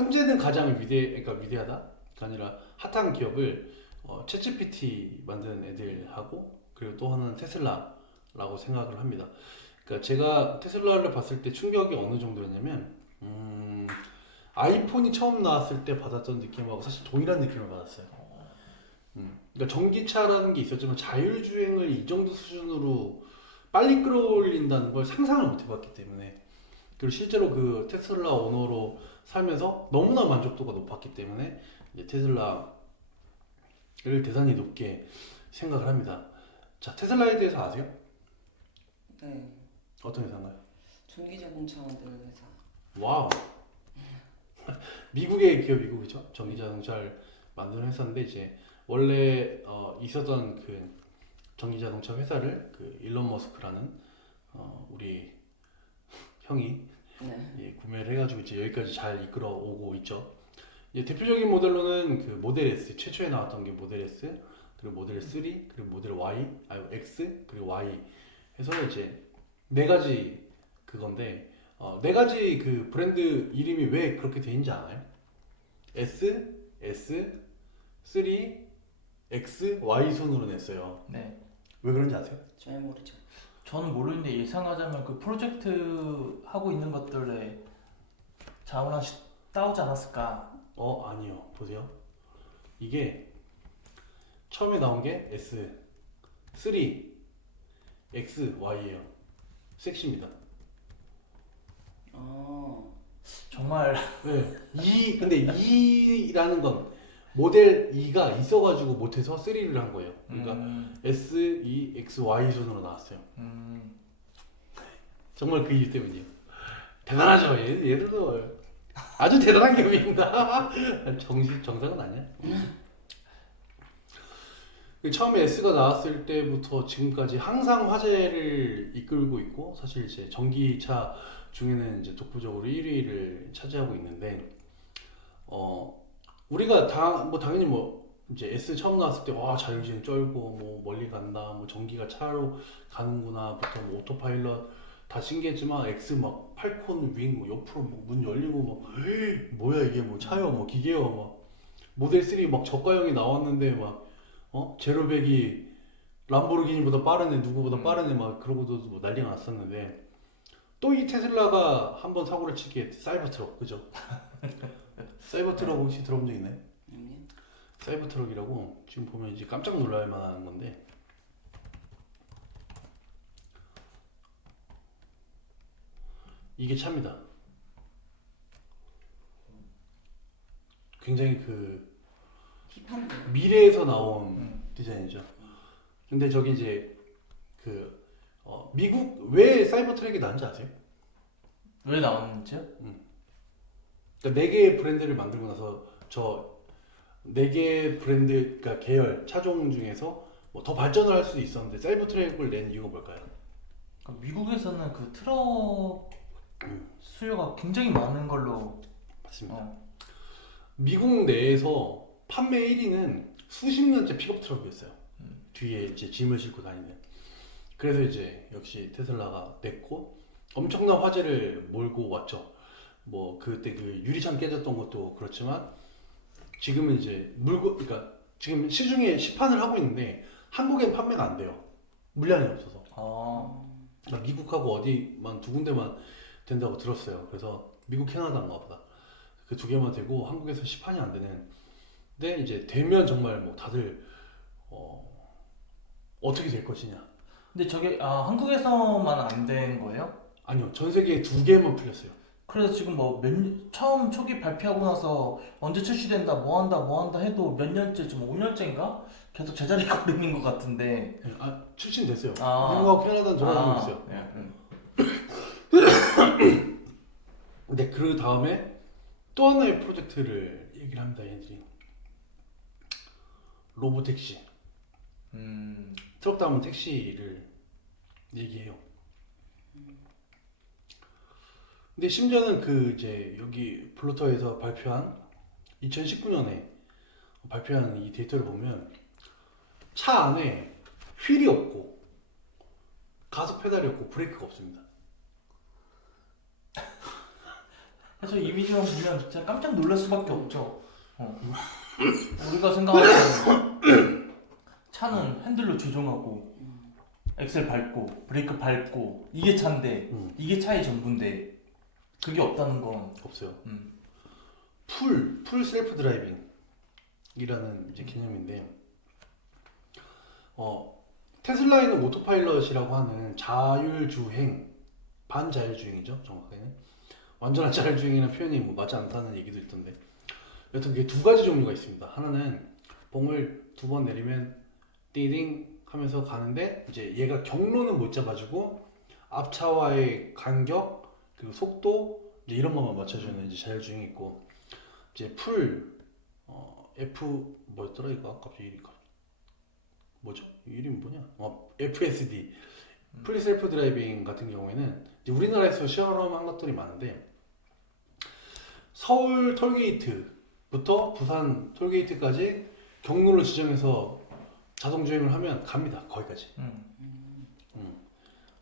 현재는 가장 그러니까 위대하다가 아니라 핫한 기업을 챗GPT 만드는 애들하고 그리고 또 하나는 테슬라라고 생각을 합니다. 그러니까 제가 테슬라를 봤을 때 충격이 어느 정도였냐면 아이폰이 처음 나왔을 때 받았던 느낌하고 사실 동일한 느낌을 받았어요. 그러니까 전기차라는 게 있었지만 자율주행을 이 정도 수준으로 빨리 끌어올린다는 걸 상상을 못 해봤기 때문에 그리고 실제로 그 테슬라 오너로 살면서 너무나 만족도가 높았기 때문에 이제 테슬라를 대단히 높게 생각을 합니다. 자, 테슬라에 대해서 아세요? 네. 어떤 회사인가요? 전기자동차 만드는 회사. 와우. 미국의 기업이고 그죠? 전기자동차를 만드는 회사인데 이제 원래 있었던 그 전기자동차 회사를 그 일론 머스크라는 우리 형이 네. 구매를 해가지고 이제 여기까지 잘 이끌어 오고 있죠. 대표적인 모델로는 그 모델 S 최초에 나왔던 게 모델 S 그리고 모델 3 그리고 모델 Y X 그리고 Y 해서 이제 네 가지 그건데 네 가지 그 브랜드 이름이 왜 그렇게 돼 있는지 알아요? S, 3, X, Y 순으로 냈어요. 네. 왜 그런지 아세요? 잘 모르죠. 저는 모르는데 예상하자면 그 프로젝트 하고 있는 것들에 자원 하나씩 따오지 않았을까? 아니요. 보세요. 이게 처음에 나온 게 S, 3, X, Y예요. 섹시입니다. 아, 정말 네. 근데 2라는 건 모델 2가 있어가지고 못해서 3를 한 거예요. 그러니까 S, E, X, Y 순으로 나왔어요. 정말 그 이유 때문이에요. 대단하죠. 얘들도 아주 대단한 기업입니다. 정상은 아니야. 처음에 S가 나왔을 때부터 지금까지 항상 화제를 이끌고 있고 사실 이제 전기차 중에는 이제 독보적으로 1위를 차지하고 있는데 우리가 당연히 뭐 이제 S 처음 나왔을 때 와 자율주행 쩔고 뭐 멀리 간다 뭐 전기가 차로 가는구나부터 뭐 오토파일럿 다 신기했지만 X 막 팔콘 윙 뭐 옆으로 뭐 문 열리고 뭐 뭐야 이게 뭐 차요 뭐 기계요 막 모델 3 막 저가형이 나왔는데 막 제로백이 람보르기니보다 빠르네 누구보다 빠르네 막 그러고도 뭐 난리가 났었는데 또 이 테슬라가 한번 사고를 치게 사이버 트럭 그죠? 사이버 트럭 혹시 들어본 적 있나요? 아니요. 사이버 트럭이라고 지금 보면 이제 깜짝 놀랄 만한 건데 이게 차입니다. 굉장히 그 힙한데. 미래에서 나온 디자인이죠. 근데 저기 이제 그 미국 왜 사이버 트럭이 나온지 아세요? 왜 나왔는지요? 그러니까 네 개의 브랜드를 만들고 나서 저 네 개의 브랜드 그러니까 계열 차종 중에서 뭐 더 발전을 할 수도 있었는데 사이버 트랙을 낸 이유가 뭘까요? 그러니까 미국에서는 그 트럭 수요가 굉장히 많은 걸로. 맞습니다. 미국 내에서 판매 1위는 수십 년째 픽업 트럭이었어요. 뒤에 이제 짐을 싣고 다니는. 그래서 이제 역시 테슬라가 냈고 엄청난 화제를 몰고 왔죠. 뭐 그때 그 유리창 깨졌던 것도 그렇지만 지금은 이제 그러니까 지금 시중에 시판을 하고 있는데 한국엔 판매가 안 돼요. 물량이 없어서. 그러니까 미국하고 어디만 두 군데만 된다고 들었어요. 그래서 미국 캐나다인가 보다. 그 두 개만 되고 한국에서 시판이 안 되는. 근데 이제 되면 정말 뭐 다들 어떻게 될 것이냐. 근데 저게 한국에서만 안 된 거예요? 아니요, 전 세계에 두 개만 풀렸어요. 그래서 지금 뭐 처음 초기 발표하고 나서 언제 출시된다 뭐 한다 해도 몇 년째 지금 5년째인가 계속 제자리 걸음인 것 같은데. 출시는 됐어요. 아. 미국하고 캐나다는 돌아가고 있어요. 근데 그 다음에 또 하나의 프로젝트를 얘기를 합니다, 얘들이. 로보택시. 트럭 다음은 택시를 얘기해요. 근데 심지어는 그 이제 여기 플루토에서 발표한 2019년에 발표한 이 데이터를 보면 차 안에 휠이 없고 가속 페달이 없고 브레이크가 없습니다. 그래서 이미지만 보면 진짜 깜짝 놀랄 수밖에 없죠. 우리가 생각하는 차는 핸들로 조종하고 엑셀 밟고 브레이크 밟고 이게 차인데 이게 차의 전부인데 그게 없다는 건 없어요. 풀 셀프 드라이빙이라는 이제 개념인데, 테슬라에는 오토파일럿이라고 하는 자율주행, 반자율주행이죠, 정확하게는. 완전한 자율주행이라는 표현이 뭐 맞지 않다는 얘기도 있던데, 여튼 그게 두 가지 종류가 있습니다. 하나는 봉을 2번 내리면 띠딩 하면서 가는데, 이제 얘가 경로는 못 잡아주고 앞차와의 간격 그리고 속도 이제 이런 것만 맞춰주는 이제 자율주행이 있고, 이제 풀 F 뭐였더라 이거 갑자기 뭐죠? 이름이 뭐냐? FSD 풀 셀프 드라이빙 같은 경우에는 이제 우리나라에서 시험한 것들이 많은데, 서울 톨게이트부터 부산 톨게이트까지 경로를 지정해서 자동 주행을 하면 갑니다. 거기까지.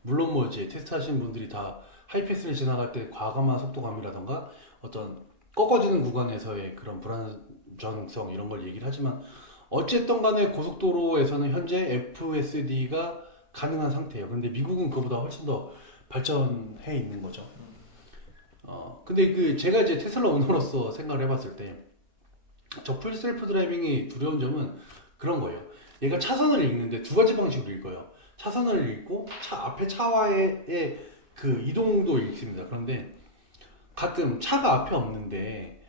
물론 뭐 이제 테스트하시는 분들이 다 하이패스를 지나갈 때 과감한 속도감이라던가 어떤 꺾어지는 구간에서의 그런 불안정성 이런 걸 얘기를 하지만, 어쨌든 간에 고속도로에서는 현재 FSD가 가능한 상태예요. 근데 미국은 그보다 훨씬 더 발전해 있는 거죠. 근데 그 제가 이제 테슬라 오너로서 생각을 해봤을 때 저 풀 셀프 드라이빙이 두려운 점은 그런 거예요. 얘가 차선을 읽는데 두 가지 방식으로 읽어요. 차선을 읽고 앞에 차와의 그 이동도 읽습니다. 그런데 가끔 차가 앞에 없는데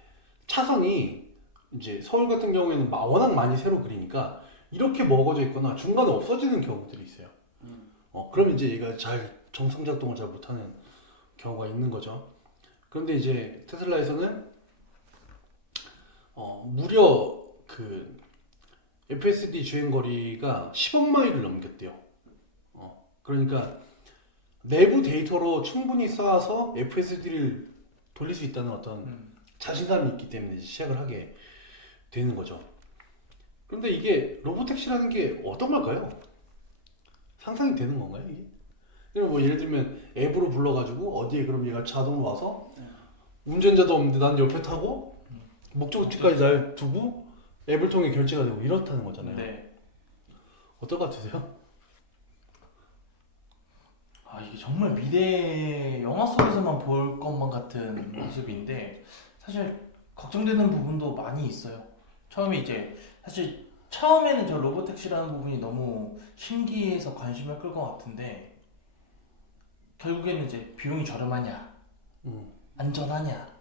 차선이 이제 서울 같은 경우에는 워낙 많이 새로 그리니까 이렇게 먹어져 있거나 중간에 없어지는 경우들이 있어요. 그러면 이제 얘가 잘 정상 작동을 잘 못하는 경우가 있는 거죠. 그런데 이제 테슬라에서는 무려 그 FSD 주행 거리가 10억 마일을 넘겼대요. 그러니까 내부 데이터로 충분히 쌓아서 FSD를 돌릴 수 있다는 어떤 자신감이 있기 때문에 이제 시작을 하게 되는 거죠. 그런데 이게 로보택시라는 게 어떤 걸까요? 상상이 되는 건가요, 이게? 그럼 뭐 예를 들면 앱으로 불러가지고 어디에 그럼 얘가 자동으로 와서 운전자도 없는데 난 옆에 타고 목적지까지 날 두고 앱을 통해 결제가 되고 이렇다는 거잖아요. 네. 어떨 것 같으세요? 이게 정말 미래 영화 속에서만 볼 것만 같은 모습인데 사실 걱정되는 부분도 많이 있어요. 사실 처음에는 저 로보택시라는 부분이 너무 신기해서 관심을 끌 것 같은데 결국에는 이제 비용이 저렴하냐, 안전하냐,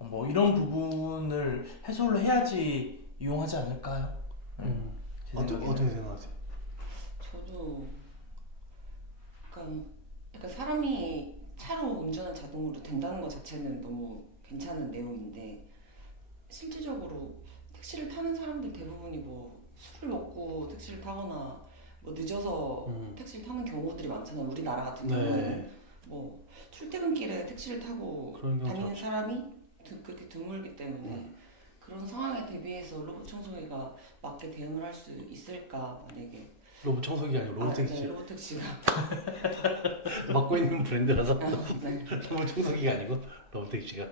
뭐 이런 부분을 해소를 해야지 이용하지 않을까요? 어떻게 생각하세요? 저도 약간 사람이 차로 운전한 자동으로 된다는 것 자체는 너무 괜찮은 내용인데, 실질적으로 택시를 타는 사람들 대부분이 뭐 술을 먹고 택시를 타거나 뭐 늦어서 택시를 타는 경우들이 많잖아요. 우리나라 같은 경우는 뭐 출퇴근길에 택시를 타고 다니는 사람이 그렇게 드물기 때문에 그런 상황에 대비해서 로봇 청소기가 맞게 대응을 할 수 있을까. 만약에 로봇 청소기 아니고 로보택시. 네, 로보택시가 맡고 있는 브랜드라서 네. 로봇 청소기가 아니고 로보택시가.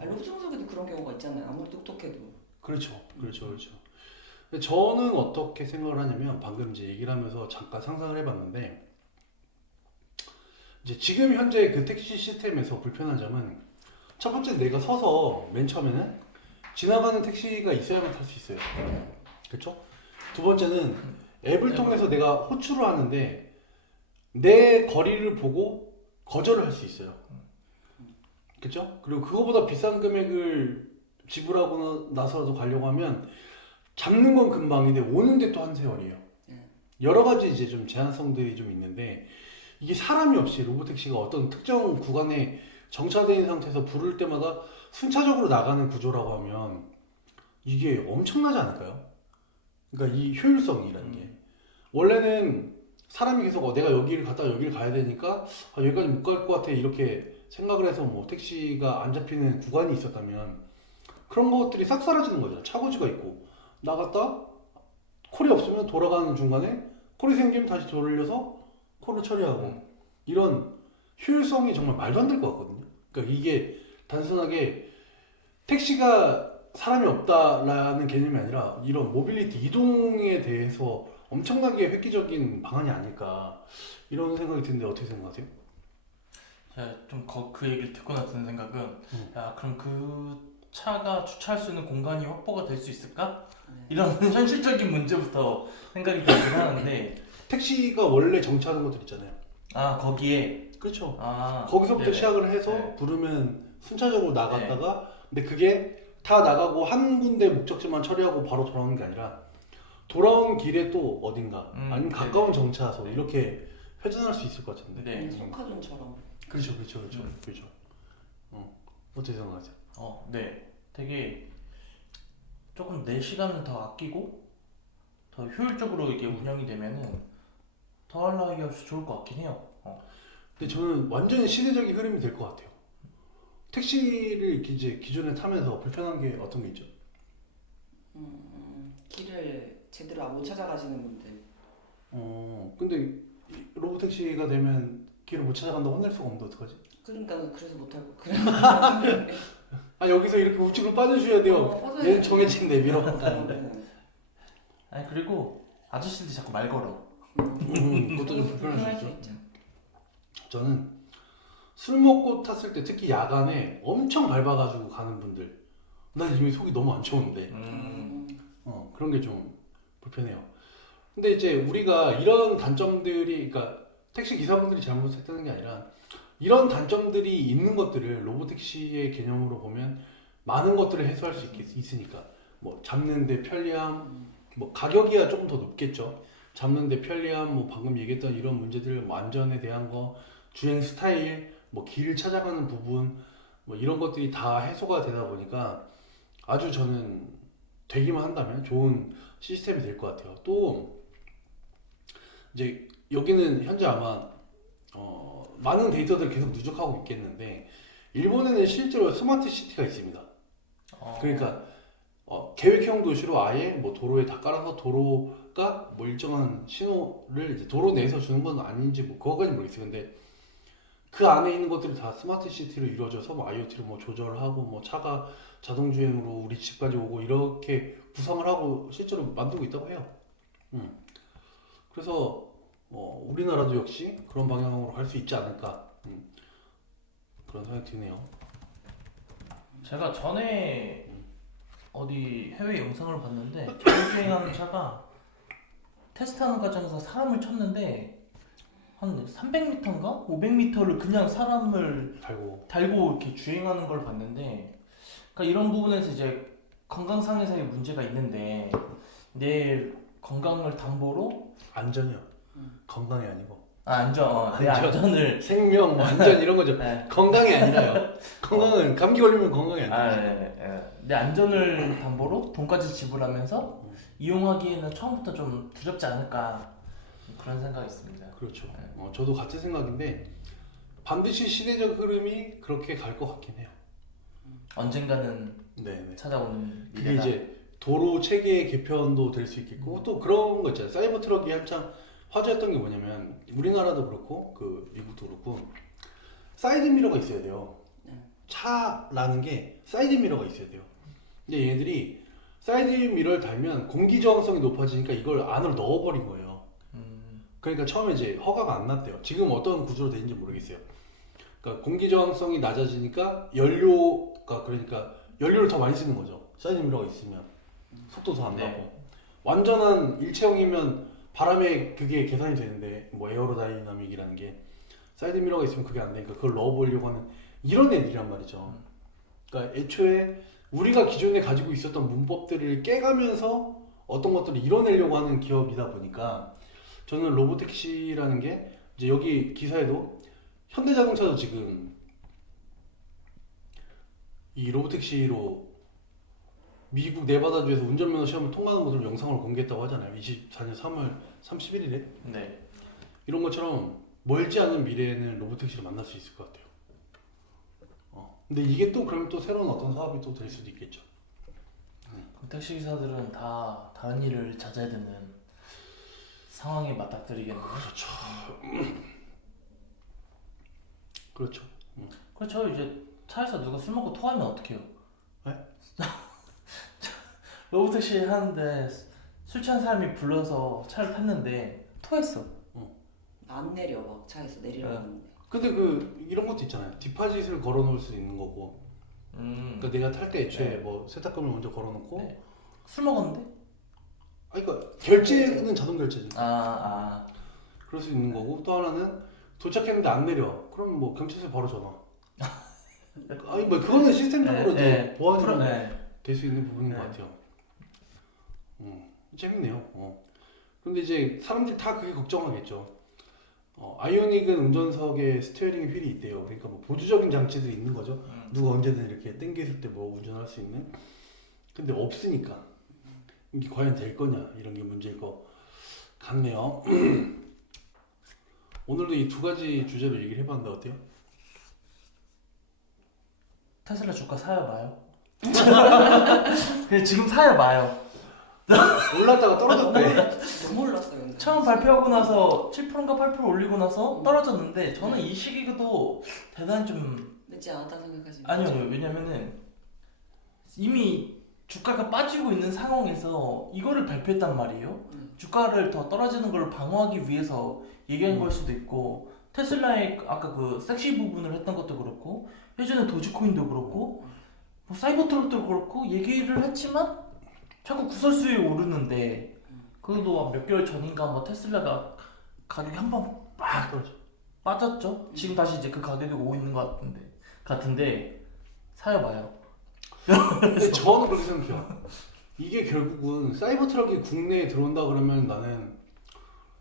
로봇 청소기도 그런 경우가 있잖아요. 아무리 똑똑해도. 그렇죠. 근데 저는 어떻게 생각을 하냐면, 방금 이제 얘기를 하면서 잠깐 상상을 해봤는데, 이제 지금 현재 그 택시 시스템에서 불편한 점은, 첫 번째 내가 서서 맨 처음에는 지나가는 택시가 있어야만 탈 수 있어요. 그렇죠? 두 번째는 앱을 통해서 내가 호출을 하는데 내 거리를 보고 거절을 할 수 있어요. 그렇죠? 그리고 그거보다 비싼 금액을 지불하고 나서라도 가려고 하면 잡는 건 금방인데 오는데 또 한 세월이에요. 여러 가지 이제 좀 제한성들이 좀 있는데, 이게 사람이 없이 로보택시가 어떤 특정 구간에 정차되어 있는 상태에서 부를 때마다 순차적으로 나가는 구조라고 하면 이게 엄청나지 않을까요? 그러니까 이 효율성이라는 게, 원래는 사람이 계속 내가 여기를 갔다가 여기를 가야 되니까 여기까지 못 갈 것 같아 이렇게 생각을 해서 뭐 택시가 안 잡히는 구간이 있었다면 그런 것들이 싹 사라지는 거잖아. 차고지가 있고 나갔다 콜이 없으면 돌아가는 중간에 콜이 생기면 다시 돌려서 콜을 처리하고, 이런 효율성이 정말 말도 안 될 것 같거든요. 그러니까 이게 단순하게 택시가 사람이 없다라는 개념이 아니라 이런 모빌리티 이동에 대해서 엄청나게 획기적인 방안이 아닐까 이런 생각이 드는데 어떻게 생각하세요? 제가 좀 그 얘기를 듣고 나 드는 생각은 야 그럼 그 차가 주차할 수 있는 공간이 확보가 될 수 있을까? 이런 현실적인 문제부터 생각이 들긴 하는데 택시가 원래 정차하는 것들 있잖아요. 아 거기에 그렇죠. 아 거기서부터 네네. 시작을 해서 네. 부르면 순차적으로 나갔다가 근데 그게 다 나가고 한 군데 목적지만 처리하고 바로 돌아오는 게 아니라 돌아온 길에 또 어딘가 아니면 네네. 가까운 정차소 네. 이렇게 회전할 수 있을 것 같은데. 네. 소카존처럼. 그렇죠, 그렇죠. 어떻게 생각하세요? 네. 되게 조금 내 시간을 더 아끼고 더 효율적으로 이게 운영이 되면은 더 할 나위가 없이 좋을 것 같긴 해요. 근데 저는 완전히 시대적인 흐름이 될 것 같아요. 택시를 이제 기존에 타면서 불편한 게 어떤 게 있죠? 길을 제대로 못 찾아가시는 분들. 근데 이 로보택시가 되면 길을 못 찾아간다고 혼낼 수가 없는데 어떡하지? 그러니까 그래서 못하고 그래. 아 여기서 이렇게 우측으로 빠져주셔야 돼요. 얘는 정해진 내비로. 아니 그리고 아저씨들이 자꾸 말 걸어. 그것도 좀 불편할 수 있죠. 있죠. 저는 술 먹고 탔을 때 특히 야간에 엄청 밟아가지고 가는 분들 난 이미 속이 너무 안 좋은데 그런 게 좀 불편해요. 근데 이제 우리가 이런 단점들이 그러니까 택시 기사분들이 잘못했다는 게 아니라 이런 단점들이 있는 것들을 로보택시의 개념으로 보면 많은 것들을 해소할 수 있으니까 뭐 잡는데 편리함 뭐 가격이야 조금 더 높겠죠. 잡는데 편리함 뭐 방금 얘기했던 이런 문제들 뭐 안전에 대한 거 주행 스타일 뭐 길을 찾아가는 부분 뭐 이런 것들이 다 해소가 되다 보니까 아주 저는 되기만 한다면 좋은 시스템이 될 것 같아요. 또 이제 여기는 현재 아마 많은 데이터들을 계속 누적하고 있겠는데 일본에는 실제로 스마트 시티가 있습니다. 그러니까 계획형 도시로 아예 뭐 도로에 다 깔아서 도로가 뭐 일정한 신호를 이제 도로 내에서 주는 건 아닌지 뭐 그거까지 모르겠어요. 근데 그 안에 있는 것들이 다 스마트 시티로 이루어져서 뭐 IoT로 뭐 조절하고 뭐 차가 자동 주행으로 우리 집까지 오고 이렇게 구성을 하고 실제로 만들고 있다고 해요. 그래서 우리나라도 역시 그런 방향으로 갈 수 있지 않을까 그런 생각이 드네요. 제가 전에 어디 해외 영상을 봤는데 자율주행하는 차가 테스트하는 과정에서 사람을 쳤는데 한 300m인가 500m를 그냥 사람을 달고 이렇게 주행하는 걸 봤는데, 그러니까 이런 부분에서 이제 건강상에서의 문제가 있는데 내 건강을 담보로 안전이요. 건강이 아니고. 내 안전을 생명, 뭐 안전 이런 거죠. 네. 건강이 아니라요. 건강은 감기 걸리면 건강이 아니에요. 내 안전을 담보로 돈까지 지불하면서 이용하기에는 처음부터 좀 두렵지 않을까 그런 생각이 있습니다. 그렇죠. 저도 같은 생각인데 반드시 시대적 흐름이 그렇게 갈 것 같긴 해요. 언젠가는 네. 찾아오는 그게 미래다. 이제 도로 체계 개편도 될 수 있겠고 또 그런 거 있잖아요. 사이버 트럭이 한창 화제였던 게 뭐냐면 우리나라도 그렇고 그 미국도 그렇고 사이드 미러가 있어야 돼요. 차라는 게 사이드 미러가 있어야 돼요. 근데 얘네들이 사이드 미러를 달면 공기 저항성이 높아지니까 이걸 안으로 넣어버린 거예요. 그러니까 처음에 이제 허가가 안 났대요. 지금 어떤 구조로 되는지 모르겠어요. 그러니까 공기 저항성이 낮아지니까 그러니까 연료를 더 많이 쓰는 거죠. 사이드 미러가 있으면 속도 더 안 나고 완전한 일체형이면 바람에 그게 계산이 되는데 뭐 에어로다이나믹이라는 게 사이드 미러가 있으면 그게 안 되니까 그걸 넣어보려고 하는 이런 애들이란 말이죠. 그러니까 애초에 우리가 기존에 가지고 있었던 문법들을 깨가면서 어떤 것들을 이뤄내려고 하는 기업이다 보니까 저는 로보택시라는 게 이제 여기 기사에도 현대자동차도 지금 이 로보택시로 미국 네바다주에서 운전면허 시험을 통과하는 모습을 영상으로 공개했다고 하잖아요. 24년 3월 31일에. 네. 이런 것처럼 멀지 않은 미래에는 로보택시를 만날 수 있을 것 같아요. 근데 이게 또 그러면 또 새로운 어떤 사업이 또 될 수도 있겠죠. 그럼 택시 기사들은 다 다른 일을 찾아야 되는 상황에 맞닥뜨리겠네요. 그렇죠. 그렇죠. 이제 차에서 누가 술 먹고 토하면 어떡해요? 네? 로보택시 하는데 술 취한 사람이 불러서 차를 탔는데 토했어. 안 내려 막 차에서 내리라고 하는데. 근데 이런 것도 있잖아요. 디파짓을 걸어놓을 수 있는 거고. 그러니까 내가 탈 때 애초에 네. 뭐 세탁금을 먼저 걸어놓고. 네. 술 먹었는데? 그러니까 결제는 자동 결제지. 그럴 수 있는 거고 또 하나는 도착했는데 안 내려. 그럼 뭐 경찰서에 바로 전화. 아니 뭐 그거는 시스템적으로도 보완이 될 수 있는 부분인 것 같아요. 재밌네요. 근데 이제 사람들이 다 그게 걱정하겠죠. 아이오닉은 운전석에 스티어링 휠이 있대요. 그러니까 뭐 보조적인 장치들이 있는 거죠. 누가 언제든 이렇게 당겼을 때 뭐 운전할 수 있는. 근데 없으니까 이게 과연 될 거냐 이런 게 문제일 것 같네요. 오늘도 이 두 가지 주제로 얘기를 해봤는데 어때요? 테슬라 주가 사야 마요? 그냥 지금 사야 마요. 올랐다가 떨어졌대. 너무 올랐어요. 근데. 처음 발표하고 나서 7%인가 8% 올리고 나서 떨어졌는데 저는 이 시기도 대단히 좀 늦지 않았다고 생각하시면 아니요. 왜냐면은 이미 주가가 빠지고 있는 상황에서 이거를 발표했단 말이에요. 주가를 더 떨어지는 걸 방어하기 위해서 얘기한 걸 수도 있고 테슬라의 아까 그 섹시 부분을 했던 것도 그렇고 예전에 도지코인도 그렇고 뭐 사이버트럭도 그렇고 얘기를 했지만 자꾸 구설수에 오르는데 그래도 몇 개월 전인가 뭐 테슬라가 가격이 한번 빡 빠졌죠. 지금 다시 이제 그 가격에 오고 있는 것 같은데 사야 봐요. 근데 저는 그렇게 생각해요. 이게 결국은 사이버 트럭이 국내에 들어온다 그러면 나는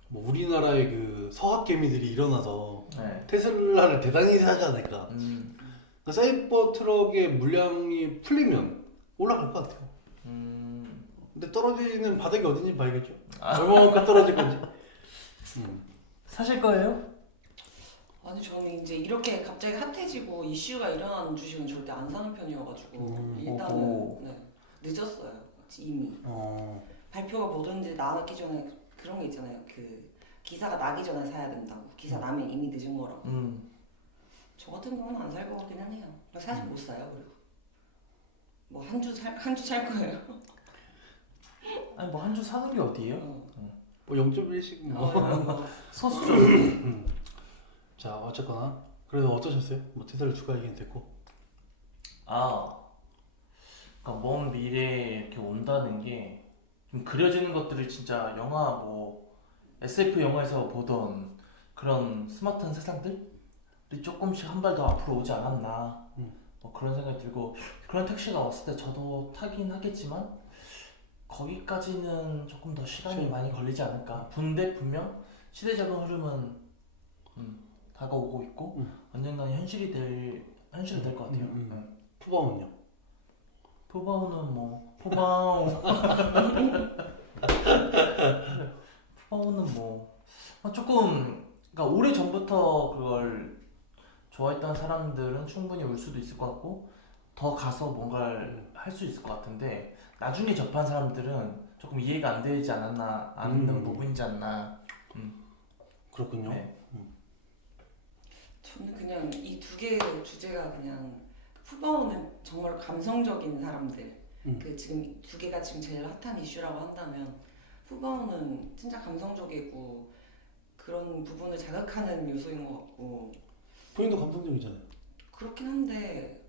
뭐 우리나라의 그 서학 개미들이 일어나서 테슬라를 대단히 사지 않을까. 그러니까 사이버 트럭의 물량이 풀리면 올라갈 것 같아요. 근데 떨어지는 바닥이 어딘지 봐야겠죠. 얼마만큼 떨어질 건지. 사실 거예요? 아니 저는 이제 이렇게 갑자기 핫해지고 이슈가 일어나는 주식은 절대 안 사는 편이어가지고 일단은 늦었어요 이미. 발표가 뭐든지 나기 전에 그런 게 있잖아요. 그 기사가 나기 전에 사야 된다고. 기사 나면 이미 늦은 거라고. 저 같은 경우는 안 살 것 같긴 하네요. 사실 못 사요. 그리고 뭐 한 주 살 거예요. 아니 뭐 한 주 사는 게 어디예요? 뭐 0.1씩 뭐. 소수죠. 자 어쨌거나 그래서 어떠셨어요? 뭐 테슬라 주가 얘기는 됐고. 그러니까 먼 미래에 이렇게 온다는 게 좀 그려지는 것들이 진짜 영화 뭐 SF 영화에서 보던 그런 스마트한 세상들이 조금씩 한 발 더 앞으로 오지 않았나 뭐 그런 생각이 들고 그런 택시가 왔을 때 저도 타긴 하겠지만 거기까지는 조금 더 시간이 많이 걸리지 않을까. 근데 분명 시대적인 흐름은 다가오고 있고 언젠가는 현실이 될 것 같아요. 푸바오는요? 푸바오는 뭐 푸바오는 뭐 조금 그러니까 오래 전부터 그걸 좋아했던 사람들은 충분히 올 수도 있을 것 같고 더 가서 뭔가를 할 수 있을 것 같은데 나중에 접한 사람들은 조금 이해가 안 되지 않는 부분이지 않나. 그렇군요. 네. 저는 그냥 이 두 개의 주제가 그냥 푸바오는 정말 감성적인 사람들. 그 지금 두 개가 지금 제일 핫한 이슈라고 한다면 푸바오는 진짜 감성적이고 그런 부분을 자극하는 요소인 것 같고. 본인도 감성적이잖아요. 그렇긴 한데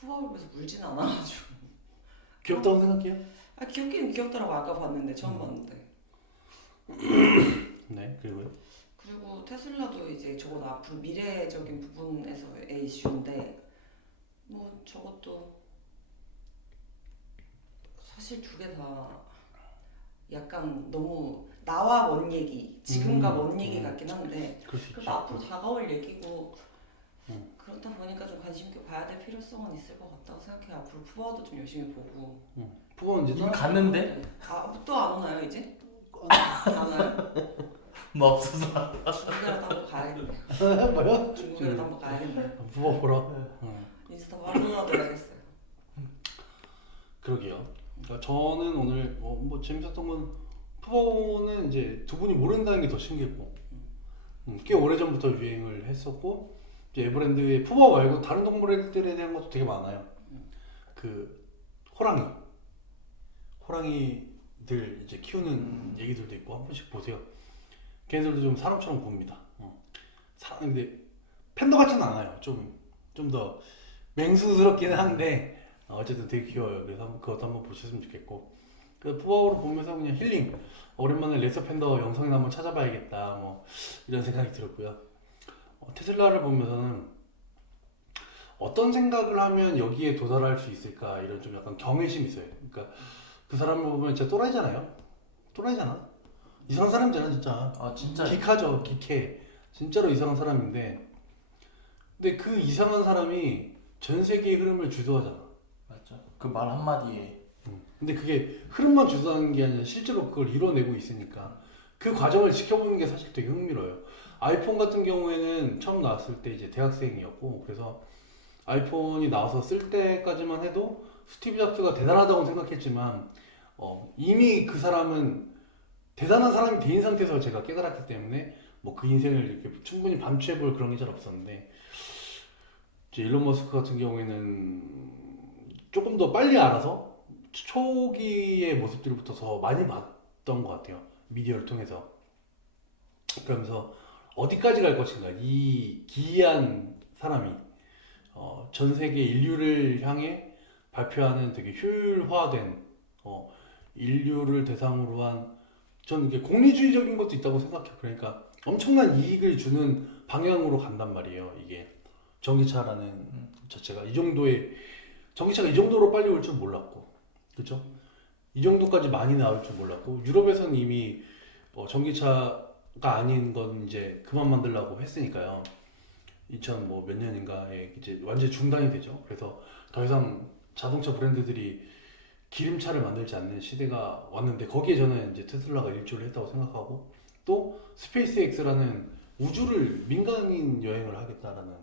푸바오를 위해서 물진 않아가지고. 귀엽다고 생각해요? 귀엽긴 귀엽더라고. 아까 봤는데 처음 봤는데. 네 그리고요? 그리고 테슬라도 이제 저건 앞으로 미래적인 부분에서의 이슈인데 뭐 저것도 사실 두 개 다 약간 너무 나와 먼 얘기, 지금과 먼 얘기 같긴 한데 그래도 앞으로 다가올 얘기고 그렇다 보니까 좀 관심 있게 봐야 될 필요성은 있을 것 같다고 생각해요. 앞으로 푸바오도 좀 열심히 보고. 푸바오는 이제 이미 갔는데? 또 안 오나요 이제? 안 와요? 뭐 없어서. 중국이라도 한번 가야겠네. 뭐야? 중국이라도 한번 가야겠네. 푸바오 보러? 인스타 팔로우라도 해야겠어요. 그러게요. 그러니까 저는 오늘 뭐 재밌었던 건 푸바오는 이제 두 분이 모른다는 게 더 신기했고 꽤 오래전부터 유행을 했었고 이제 에버랜드의 푸바 말고 다른 동물들에 대한 것도 되게 많아요. 그 호랑이들 이제 키우는 얘기들도 있고 한 번씩 보세요. 걔네들도 좀 사람처럼 굽니다. 근데 팬더 같지는 않아요. 좀 더 맹수스럽기는 한데 어쨌든 되게 귀여워요. 그래서 그것도 한번 보셨으면 좋겠고. 그 푸바오를 보면서 그냥 힐링. 오랜만에 레서 팬더 영상이나 한번 찾아봐야겠다. 뭐 이런 생각이 들었고요. 테슬라를 보면서는 어떤 생각을 하면 여기에 도달할 수 있을까 이런 좀 약간 경외심이 있어요. 그러니까 그 사람을 보면 진짜 또라이잖아요. 또라이잖아. 이상한 사람이잖아 진짜. 아 진짜 기카죠, 기캐. 진짜로 이상한 사람인데, 근데 그 이상한 사람이 전 세계의 흐름을 주도하잖아. 맞죠. 그 말 한마디에 근데 그게 흐름만 주도하는 게 아니라 실제로 그걸 이뤄내고 있으니까 그 과정을 지켜보는 게 사실 되게 흥미로워요. 아이폰 같은 경우에는 처음 나왔을 때 이제 대학생이었고, 그래서 아이폰이 나와서 쓸 때까지만 해도 스티브 잡스가 대단하다고 생각했지만 이미 그 사람은 대단한 사람이 된 상태에서 제가 깨달았기 때문에 뭐 그 인생을 이렇게 충분히 반추해볼 그런 게 잘 없었는데, 이제 일론 머스크 같은 경우에는 조금 더 빨리 알아서 초기의 모습들부터 더 많이 봤던 것 같아요. 미디어를 통해서. 그러면서 어디까지 갈 것인가, 이 기이한 사람이 전 세계 인류를 향해 발표하는 되게 효율화된 인류를 대상으로 한, 저는 이게 공리주의적인 것도 있다고 생각해요. 그러니까 엄청난 이익을 주는 방향으로 간단 말이에요. 이게 전기차라는 자체가 전기차가 이 정도로 빨리 올 줄 몰랐고, 그렇죠? 이 정도까지 많이 나올 줄 몰랐고, 유럽에서는 이미 전기차가 아닌 건 이제 그만 만들려고 했으니까요. 2000 뭐 몇 년인가에 이제 완전히 중단이 되죠. 그래서 더 이상 자동차 브랜드들이 기름차를 만들지 않는 시대가 왔는데, 거기에 저는 이제 테슬라가 일조를 했다고 생각하고, 또 스페이스X라는 우주를 민간인 여행을 하겠다라는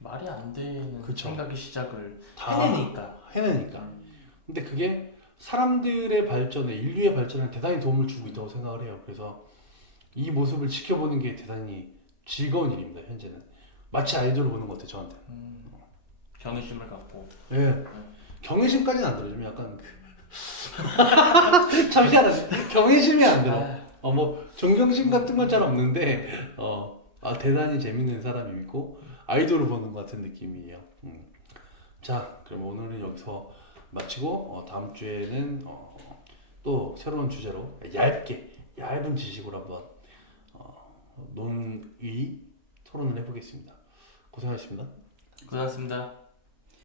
말이 안 되는 그쵸. 생각의 시작을 다 해내니까. 근데 그게 사람들의 발전에, 인류의 발전에 대단히 도움을 주고 있다고 생각을 해요. 그래서 이 모습을 지켜보는 게 대단히 즐거운 일입니다. 현재는 마치 아이돌을 보는 것 같아요, 저한테. 경외심을 갖고. 예. 경외심까지는 안 들어요. 좀 약간 잠시만요. 경외심이 안 들어. 뭐 존경심 같은 건 잘 없는데 대단히 재밌는 사람이고 아이돌을 보는 것 같은 느낌이에요. 자, 그럼 오늘은 여기서 마치고 다음 주에는 또 새로운 주제로 얇은 지식으로 한번 논의 토론을 해보겠습니다. 고생하셨습니다. 고생하셨습니다.